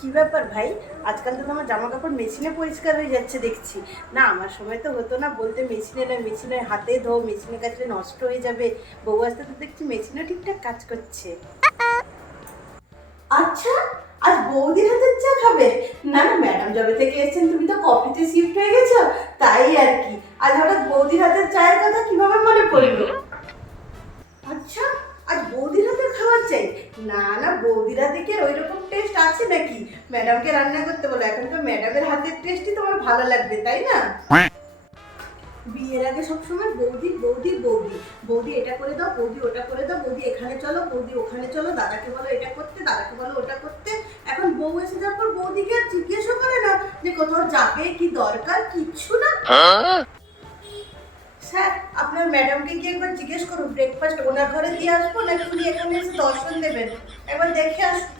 কি ব্যাপার ভাই? আজকাল তো আমার জামা কাপড় মেশিনে পরিষ্কার হয়ে যাচ্ছে দেখছি। না আমার সময় তো হতো না, বলতে মেশিনে নয়, মেশিনে হাতে ধো, মেশিনে কাচলে নষ্ট হয়ে যাবে। বউ আসতে তো দেখছি মেশিনও ঠিকঠাক কাজ করছে। আচ্ছা, আজ বৌদির হাতের চা খাবে? না না ম্যাডাম, যবে থেকে এসেছেন তুমি তো কফিতে শিফট হয়ে গেছো, তাই আর কি। আজ হঠাৎ বৌদির হাতের চায়ের কথা কিভাবে মনে পড়লো? আচ্ছা, আজ বৌদির হাতে খাবার চাই? না না, বৌদির হাতে কি আর ওই রকম টেস্ট আছে নাকি? ম্যাডামকে রান্না করতে বলো, এখন তো ম্যাডামের হাতের টেস্টই তোমার ভালো লাগবে, তাই না? বিয়ের আগে সবসময় বৌদি বৌদি বৌদি, বৌদি এটা করে দাও, বৌদি ওটা করে দাও, বৌদি এখানে চলো, বৌদি ওখানে চলো, দাদাকে বলো এটা করতে, দাদাকে বলো ওটা করতে। এখন বউ এসে যাওয়ার পর বৌদিকে আর জিজ্ঞেসও করে না যে কোথাও যাবে কি দরকার, কিচ্ছু না। স্যার, আপনার ম্যাডামকে গিয়ে একবার জিজ্ঞেস করুন ব্রেকফাস্ট ওনার ঘরে দিয়ে আসবো নাকি উনি এখানে এসে দর্শন দেবেন, একবার দেখে আসুন।